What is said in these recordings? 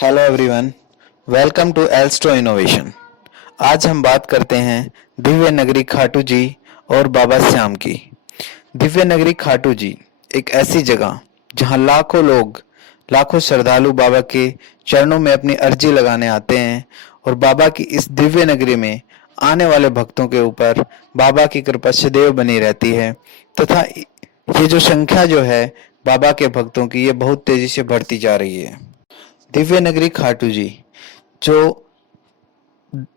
Hello everyone, welcome to Elstro Innovation. आज हम बात करते हैं दिव्य नगरी खाटू जी और बाबा श्याम की। दिव्य नगरी खाटू जी एक ऐसी जगह जहां लाखों लोग, लाखों श्रद्धालु बाबा के चरणों में अपनी अर्जी लगाने आते हैं और बाबा की इस दिव्य नगरी में आने वाले भक्तों के ऊपर बाबा की कृपा सदैव बनी रहती है तथा ये जो संख्या जो है बाबा के भक्तों की, ये बहुत तेजी से बढ़ती जा रही है। दिव्य नगरी खाटू जी जो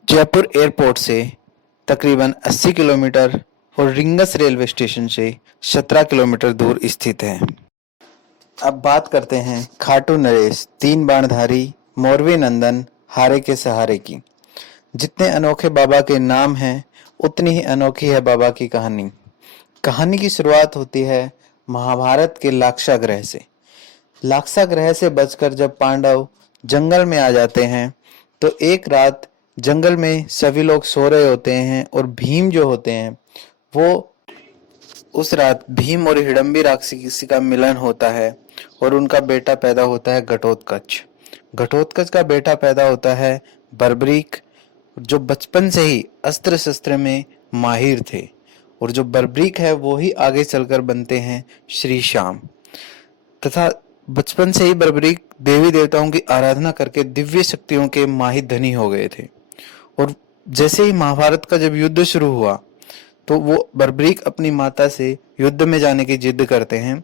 जयपुर एयरपोर्ट से तकरीबन 80 किलोमीटर और रिंगस रेलवे स्टेशन से 17 किलोमीटर दूर स्थित है। अब बात करते हैं खाटू नरेश तीन बाणधारी मोरवी नंदन हारे के सहारे की। जितने अनोखे बाबा के नाम हैं उतनी ही अनोखी है बाबा की कहानी। कहानी की शुरुआत होती है महाभारत के लाक्षा ग्रह से। लाक्षा ग्रह से बचकर जब पांडव जंगल में आ जाते हैं तो एक रात जंगल में सभी लोग सो रहे होते हैं और भीम जो होते हैं वो उस रात भीम और हिडम्बी राक्षसी का मिलन होता है और उनका बेटा पैदा होता है घटोत्कच। घटोत्कच का बेटा पैदा होता है बर्बरीक, जो बचपन से ही अस्त्र शस्त्र में माहिर थे और जो बर्बरीक है वो ही आगे चलकर बनते हैं श्री श्याम। तथा बचपन से ही बर्बरीक देवी देवताओं की आराधना करके दिव्य शक्तियों के माहिर धनी हो गए थे। और जैसे ही महाभारत का जब युद्ध शुरू हुआ तो वो बर्बरीक अपनी माता से युद्ध में जाने की जिद करते हैं।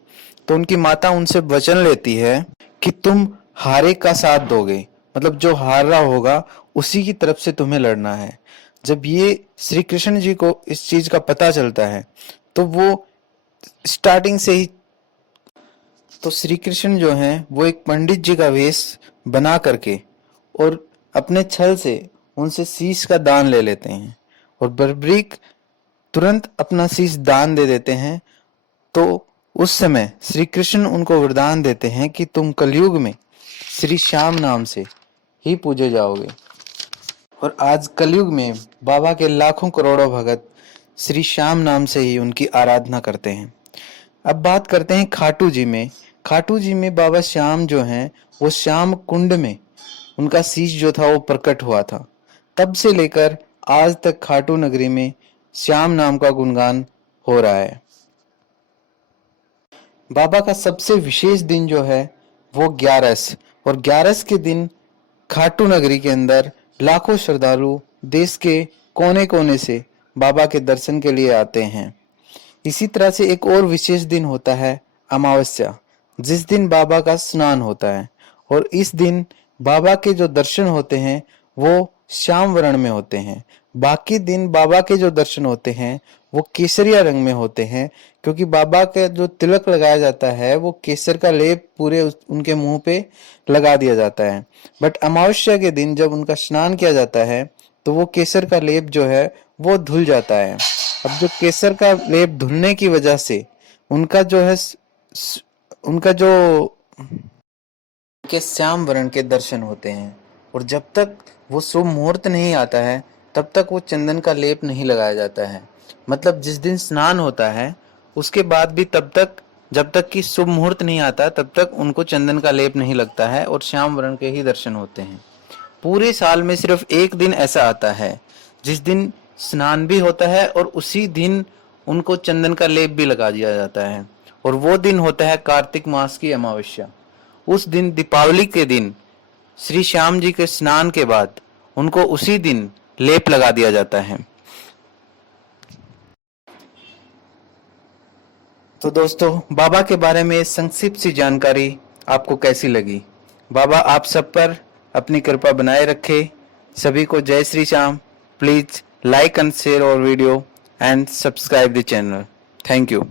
तो उनकी माता उनसे वचन लेती है कि तुम हारे का साथ दोगे, मतलब जो हार रहा होगा उसी की तरफ से तुम्हें लड़ना है। जब ये श्री कृष्ण जी को इस चीज का पता चलता है तो वो स्टार्टिंग से ही तो श्री कृष्ण जो हैं वो एक पंडित जी का वेश बना करके और अपने छल से उनसे शीश का दान ले लेते हैं और बर्बरीक तुरंत अपना शीश दान दे देते हैं। तो उस समय श्री कृष्ण उनको वरदान देते हैं कि तुम कलयुग में श्री श्याम नाम से ही पूजे जाओगे। और आज कलयुग में बाबा के लाखों करोड़ों भगत श्री श्याम नाम से ही उनकी आराधना करते हैं। अब बात करते हैं खाटू जी में। खाटू जी में बाबा श्याम जो हैं वो श्याम कुंड में उनका शीश जो था वो प्रकट हुआ था। तब से लेकर आज तक खाटू नगरी में श्याम नाम का गुणगान हो रहा है। बाबा का सबसे विशेष दिन जो है वो 11 और 11 के दिन खाटू नगरी के अंदर लाखों श्रद्धालु देश के कोने कोने से बाबा के दर्शन के लिए आते हैं। इसी तरह से एक और विशेष दिन होता है अमावस्या, जिस दिन बाबा का स्नान होता है। और इस दिन बाबा के जो दर्शन होते हैं वो श्याम वर्ण में होते हैं। बाकी दिन बाबा के जो दर्शन होते हैं वो केसरिया रंग में होते हैं, क्योंकि बाबा का जो तिलक लगाया जाता है वो केसर का लेप पूरे उनके मुंह पे लगा दिया जाता है। बट अमावस्या के दिन जब उनका स्नान किया जाता है तो वो केसर का लेप जो है वो धुल जाता है। अब जो केसर का लेप धुलने की वजह से उनका जो है उनका जो के श्याम वर्ण के दर्शन होते हैं। और जब तक वो शुभ मुहूर्त नहीं आता है तब तक वो चंदन का लेप नहीं लगाया जाता है। मतलब जिस दिन स्नान होता है उसके बाद भी तब तक, जब तक कि शुभ मुहूर्त नहीं आता तब तक उनको चंदन का लेप नहीं लगता है और श्याम वर्ण के ही दर्शन होते हैं। पूरे साल में सिर्फ एक दिन ऐसा आता है जिस दिन स्नान भी होता है और उसी दिन उनको चंदन का लेप भी लगा दिया जाता है, और वो दिन होता है कार्तिक मास की अमावस्या। उस दिन दीपावली के दिन श्री श्याम जी के स्नान के बाद उनको उसी दिन लेप लगा दिया जाता है। तो दोस्तों, बाबा के बारे में संक्षिप्त सी जानकारी आपको कैसी लगी? बाबा आप सब पर अपनी कृपा बनाए रखे। सभी को जय Shri Shyam. Please like and share our video and subscribe the channel. Thank you.